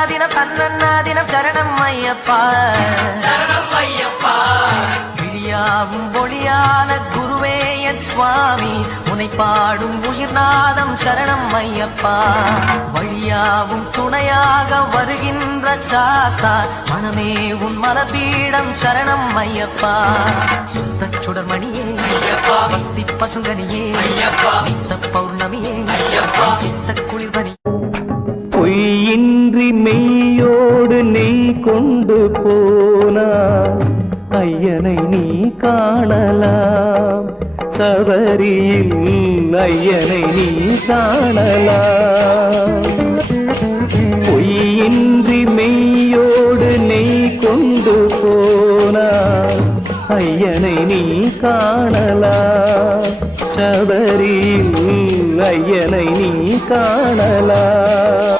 தன்னன்னாதினம் தன்னன்னாதினம் சரணம் ஐயப்பா. சரணம் ஐயப்பா விழியாவும் ஒளியான குருவே என் சுவாமி. உனை பாடும் உயிர்நாதம் சரணம் ஐயப்பா. வழியாவும் துணையாக வருகின்ற சாஸ்தா. மனமே உன் மலபீடம் சரணம் ஐயப்பா. சுத்த சுடர்மணியே. பக்தி பசுங்கனியே. பௌர்ணமியே. சித்த மெய்யோடு நெய் கொண்டு போனாய் ஐயனை நீ காணலாம். சபரியில் ஐயனை நீ காணலாம். பொய்யின்றி மெய்யோடு நெய் கொண்டு போனாய் ஐயனை நீ காணலாம். சபரியில் ஐயனை நீ காணலாம்.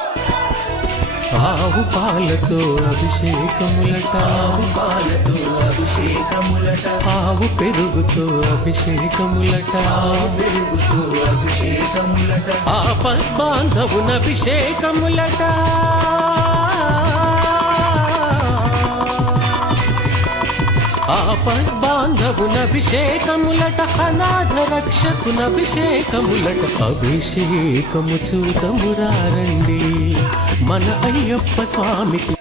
ఆవు పాలతో అభిషేకములట. ఆవు పాలతో అభిషేకములట. ఆవు పెరుగుతో అభిషేకములట. ఆవు పెరుగుతో అభిషేకములట ఆప బాంధవున అభిషేకములట ఆపద్ పాండవునభిషేకములట అనాథ రక్షకునభిషేకములట అభిషేకము చూతమురారండి మన అయ్యప్ప స్వామికి